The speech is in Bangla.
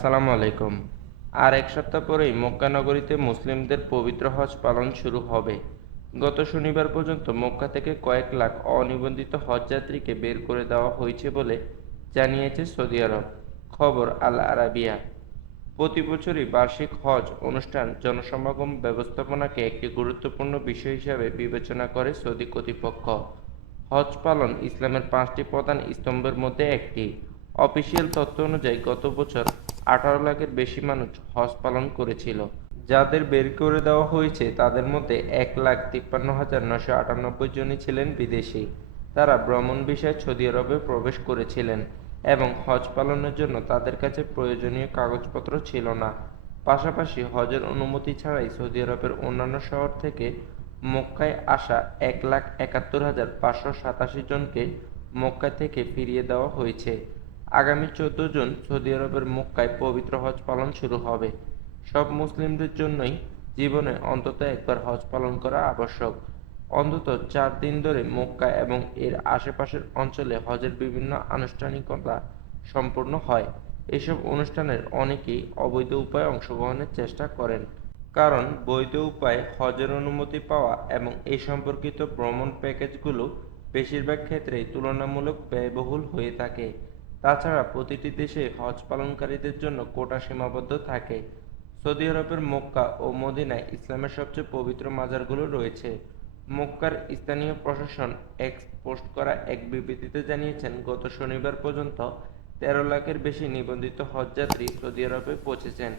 আসসালামু আলাইকুম। আর এক সপ্তাহ পরেই মক্কা নগরীতে মুসলিমদের পবিত্র হজ পালন শুরু হবে। গত শনিবার পর্যন্ত মক্কা থেকে কয়েক লাখ অনিবন্ধিত হজযাত্রীকে বের করে দেওয়া হয়েছে বলে জানিয়েছে সৌদি আরব। খবর আল আরাবিয়া। প্রতি বছরই বার্ষিক হজ অনুষ্ঠান জনসমাগম ব্যবস্থাপনাকে একটি গুরুত্বপূর্ণ বিষয় হিসাবে বিবেচনা করে সৌদি কর্তৃপক্ষ। হজ পালন ইসলামের 5টি প্রধান স্তম্ভের মধ্যে একটি। অফিসিয়াল তথ্য অনুযায়ী গত বছর 18 লাখের বেশি মানুষ হজ পালন করেছিল। যাদের বের করে দেওয়া হয়েছে তাদের মধ্যে 1,53,998 জনই ছিলেন বিদেশি। তারা ভ্রমণ ভিসায় সৌদি আরবে প্রবেশ করেছিলেন এবং হজ পালনের জন্য তাদের কাছে প্রয়োজনীয় কাগজপত্র ছিল না। পাশাপাশি হজের অনুমতি ছাড়াই সৌদি আরবের অন্যান্য শহর থেকে মক্কায় আসা 1,71,587 জনকে মক্কা থেকে ফিরিয়ে দেওয়া হয়েছে। আগামী 14 জুন সৌদি আরবের মক্কায় পবিত্র হজ পালন শুরু হবে। সব মুসলিমদের জন্যই জীবনে অন্তত একবার হজ পালন করা আবশ্যক। অন্তত 4 দিন ধরে মক্কা এবং এর আশেপাশের অঞ্চলে হজের বিভিন্ন আনুষ্ঠানিকতা সম্পন্ন হয়। এসব অনুষ্ঠানের অনেকেই অবৈধ উপায়ে অংশগ্রহণের চেষ্টা করেন। কারণ বৈধ উপায়ে হজের অনুমতি পাওয়া এবং এ সম্পর্কিত ভ্রমণ প্যাকেজগুলো বেশিরভাগ ক্ষেত্রেই তুলনামূলক ব্যয়বহুল হয়ে থাকে। তাছাড়া প্রতিটি দেশে হজ পালনকারীদের জন্য কোটা সীমাবদ্ধ থাকে। সৌদি আরবের মক্কা ও মদিনায় ইসলামের সবচেয়ে পবিত্র মাজারগুলো রয়েছে। মক্কার স্থানীয় প্রশাসন এক্স পোস্ট করা এক বিবৃতিতে জানিয়েছেন, গত শনিবার পর্যন্ত 13 লাখের বেশি নিবন্ধিত হজযাত্রী সৌদি আরবে পৌঁছেছেন।